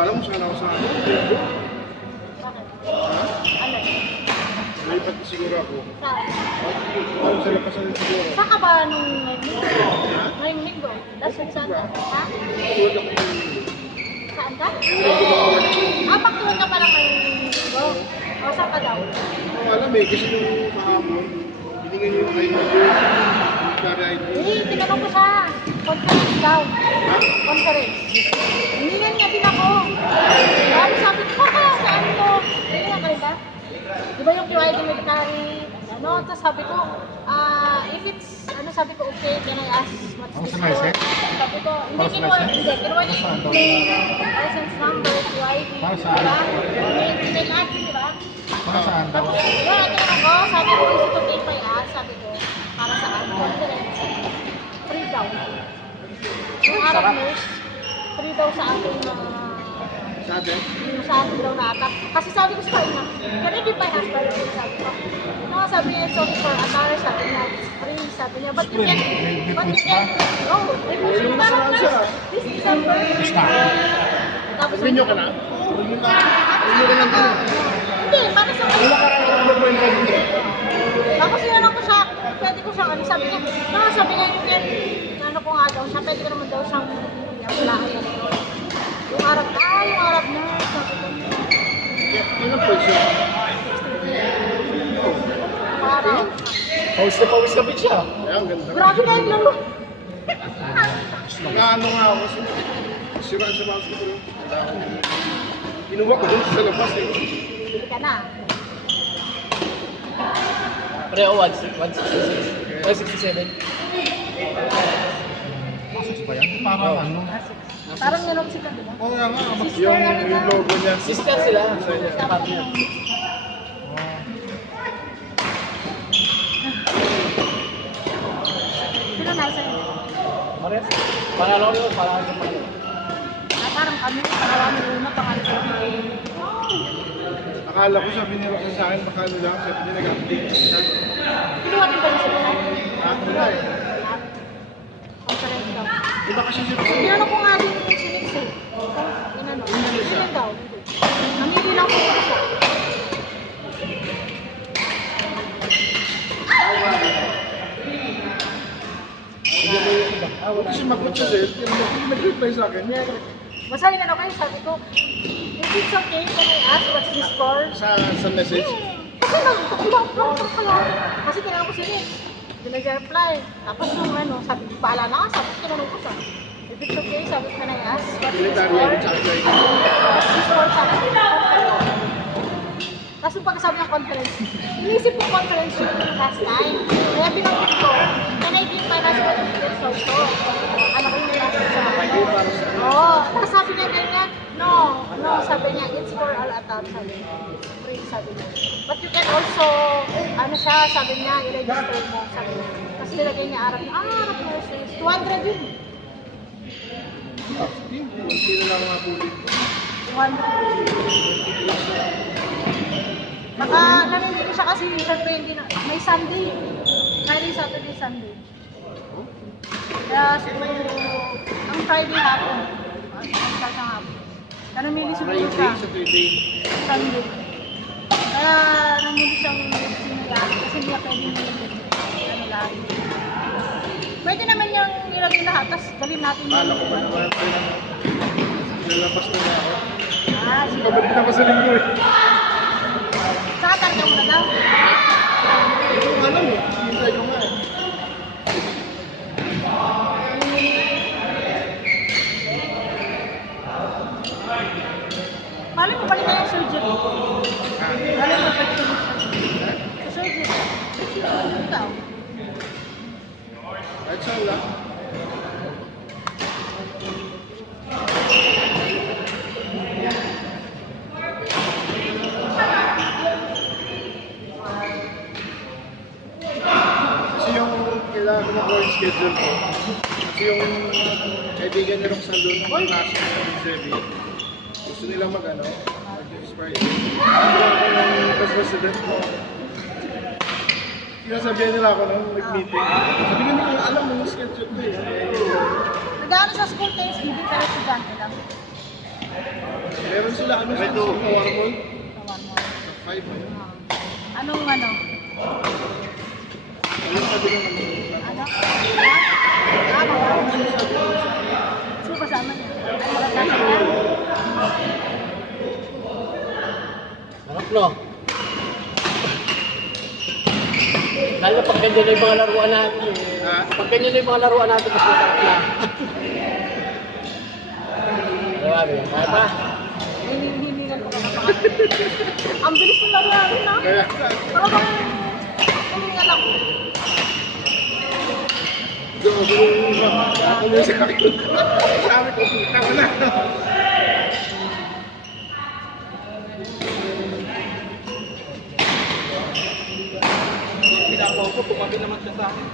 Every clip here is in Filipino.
Alam mo sana ako sa ano? Ha? Nalipat na siguro ako. Ano sa lapasan din siguro? Saan ka ba nung ngayong linggo? Last week saan ka? Ha? Tulad ako ng Saan ka? Pagtuwan ka pa lang ngayong linggo. O, saan ka daw? Ang alam eh, kasi nung kahapon, binigyan niyo yung ID ko. Tinanong ko siya. Conference daw. Ha? Conference. Hiningan niya din ako. Sabi ko, saan ko? Hiningan ka rin ba? Di ba yung QID military? Ano? Tapos sabi ko, if it's, sabi ko, okay, can I ask what's this for? Sabi ko, hindi kinuha license number, QID, diba? May add, di ba? Para saan daw? Tapos, tinanong ko, sabi ko, is it okay if I ask? Sabi ko, para saan? Conference. Free daw. Yung Arab nurse, free daw sa akin Sabi? sa akin daw na ata. Kasi sabi ko sa kanya, can I give my husband? Sabi ko. No, sabi niya, it's only for attire. Sabi niya, it's free. Sabi niya, but you can, oh, Yung nasaraan siya. this December. Tapos, Renew ka na? Renew ka na din. hindi, para sa Wala ka rin ang appointment dito. Tapos sinanong ko siya, pwede ko siyang sabi niya, no, sabi niya, you can, ko nga daw siya, pwede ko naman daw siyang i-apply. Yung Arab nurse, sabi ko. Yun ang pwede siya. Parang, Pawis na kapit siya. Ayan, ganda. grabe kayo laro. Nakaano nga ako kasi sira sa mouse ko. Kinuha ko dun sa labas eh. Hindi ka na. Pre, 166. 167. Masas ba yan? Parang ano? Parang nanoksi ka, di ba? Oo nga nga, yung logo niya. Sister sila. Tapos yung... Sino nasa inyo? Marias. Pangalawa yun, parang sa pangalawa. Parang kami, pangalawa ni Luna, pangalawa ni Akala ko sabi nila sa akin, baka ano lang, sabi niya nag-update. Kinuha din ba niya sila? Ah, wala eh. Conference daw. Iba kasi siya. Inano ko nga din yung sinix eh. Inano. Yun daw. Namili lang ko po. Kasi mag-match siya sa'yo, nag-reply sa akin. Basta inano kayo, sabi ko, if it's okay, can I ask what's this for? Sa message. Kasi nagpapilapang kayo. Kasi tinanong ko sila eh. Hindi nag-reply. Tapos yung ano, sabi ko, bahala na nga, sabi ko, tinanong ko siya. If it's okay, sabi ko, can I ask what's this Military for? yan, tsaka like. What's this for? Sabi ko, tapos yung pagkasabi ng conference, inisip ko conference yung last time. Kaya binanggit ko, can I give my husband details also? Ano ko yung last sa mga Oo. Tapos sabi niya ganyan, no, sabi niya, it's for all attacks, sabi niya. It's free, sabi niya. But you can also, sabi niya, i-register mo, sabi niya. Tapos nilagay niya Arab nurses, 200 yun. Sino lang mga pulit. 100. Baka namimili siya kasi syempre hindi na, may Sunday. Friday, Saturday, Sunday. Kaya siguro, ang Friday hapon. Ang start ng hapon. Kaya namili siguro siya. Saturday. Sunday. Kaya namili siyang sinila kasi hindi niya pwedeng ano lahat. Pwede naman yung nilagay lahat, tapos dalhin natin yung... Kala ko ba naman ito yung lalabas na ako. Sige. Pabalik na pa sa linggo eh. Saka target Ayaw mo na daw. Hindi ko alam eh. Hintay ko nga eh. Paano mo balik na yung surgery? Paano mo balik na yung surgery? Sa surgery. Ikaw. Kahit saan lang. Kasi yung kailangan ko makuha yung schedule ko. Kasi yung kaibigan ni Roxanne doon, yung nasa sa Zebi, gusto nila mag-expire. Ang vice-president ko, sinasabihan nila ako nung nag-meeting. Sabi ko, hindi ko alam mo yung schedule ko eh. Nag-ano sa school Thanksgiving pero estudyante lang. Meron sila sa Tower Mall. Tawar mo. 5 na yun. Anong ano? Ayun sabi ng Ano? Ah, mga sino kasama niya? Ay, magkasama niya? Harap no. Lalo na pag ganyan na yung mga laruan natin eh. Ha? Pag ganyan na yung mga laruan natin, mas masarap na. Grabe, kaya pa? Hinihingan ko na ang bilis ng laro natin, no? Kaya, Para bang humingal ako. ako yung sa kakit. Sabi ko, tama na. Pinapaw ko, tumabi naman siya sa akin.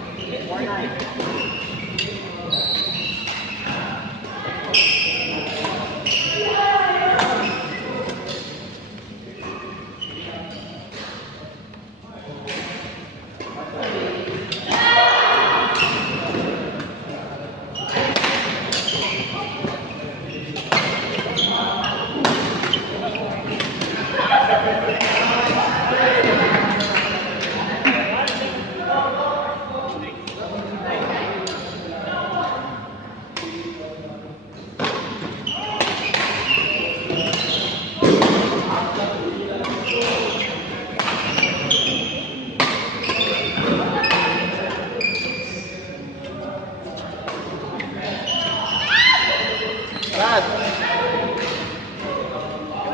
Brad.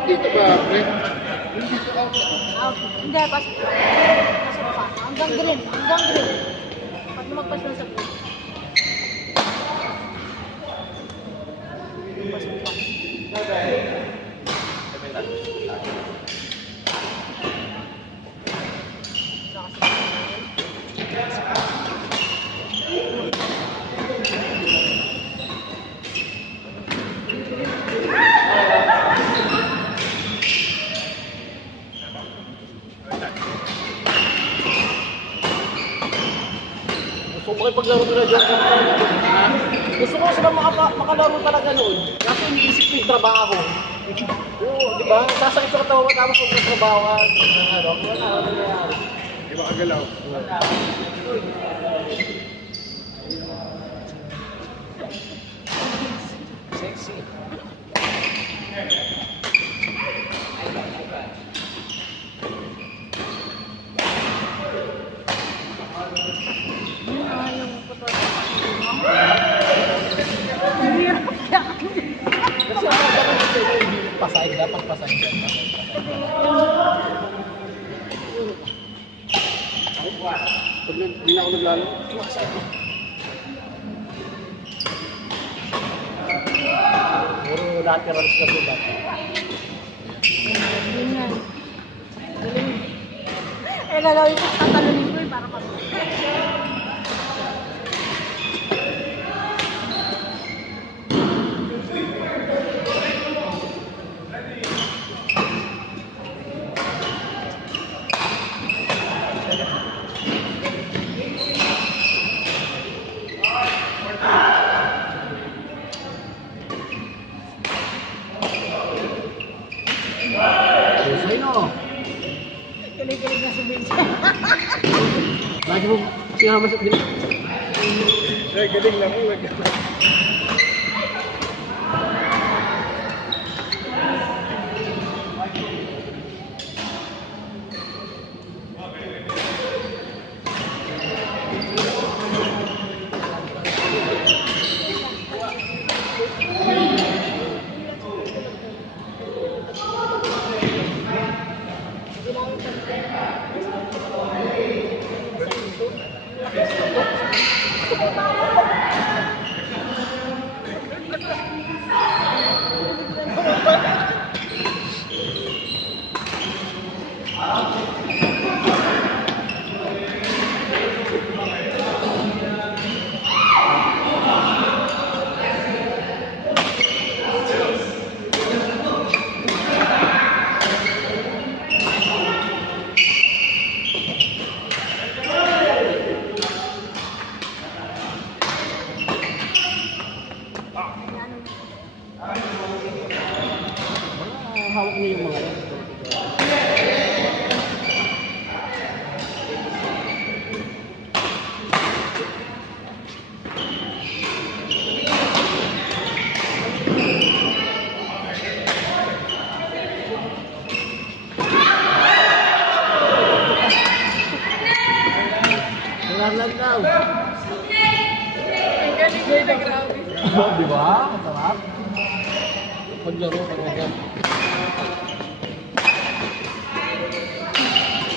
Dito ba, pre? Yung dito out. Ah, hindi, pasok pa. Hanggang green, hanggang green. Pag lumagpas na sa green. Pasok pa. Gusto ko kayo paglaro nila dyan. Gusto ko sila makalaro talaga noon. Kasi iniisip ko yung trabaho. Oo, di ba? Sasakit sa katawan mo tapos kung trabaho ka. Ano, wala, ano nangyayari. Di ba kagalaw? Sexy. Ayaw ko to. Hirap yan. Kasi ako dapat kasi hindi pasahid, dapat pasahid. Pag hindi na ako naglalo. Puro laterals na sila. Ganyan. Galing. Eh, gagawin ko, tatalunin ko para pag... Susay no. Kilig-kilig na si Vince. Lagi mo sinama sa din. Eh, galing lang mo. lantaw. Ang galing ko na grabe. Di ba? Ang sarap. Paglaro ka na dyan.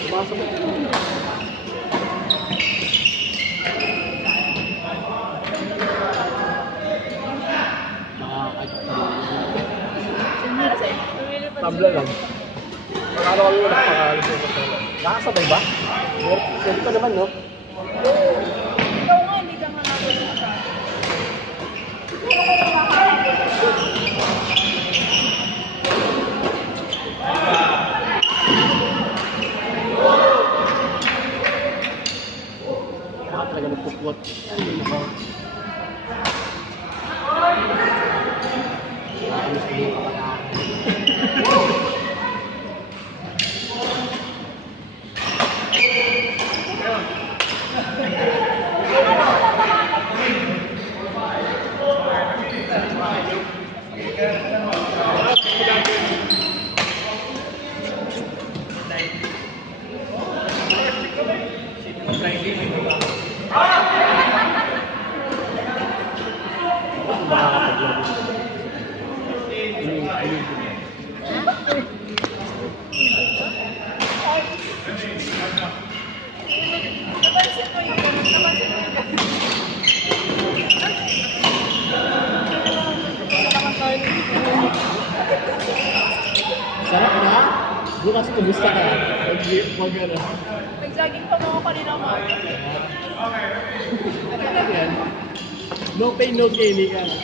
Pumasok mo. Tabla lang. Araw kami wala pakakalap sa pagkakalap. Nakasabay ba? Pwede pa naman, no? Ikaw nga, hindi ka nga natin sa Baka talaga nagpukwat. Ano yun ako? Nakakamiss ko yung kapatid. Napansin mo yun. Napansin mo yun. Sarap na? Bukas kumusta ka? Pag ano? Nag-jogging pa mga kanina mo. Yan. No pain, no gain, ika na.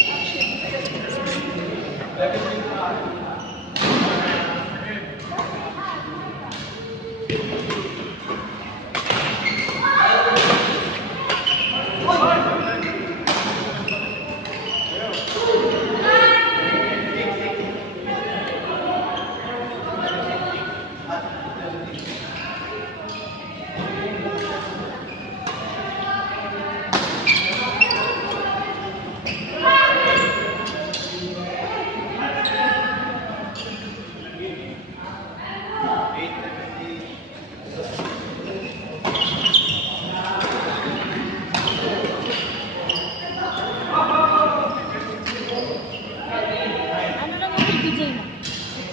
Ano lang yung PPJ mo?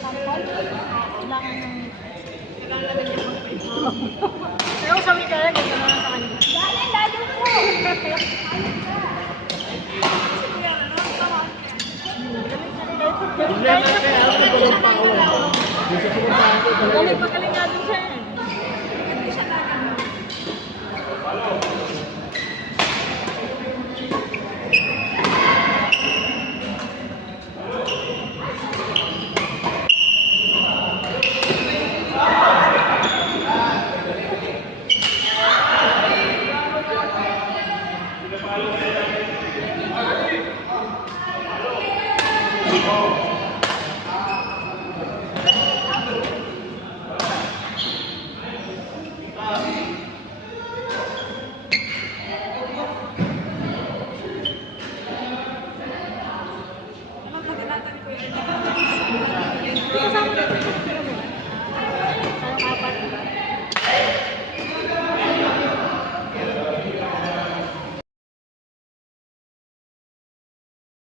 Sample? Kailangan ng... Kailangan namin yung mga Pero sabi ka lang, ganda naman sa kanila. Dali, lalo mo! Problema na kaya ako ng walang power. Gusto ko pa ako. Galing, magaling.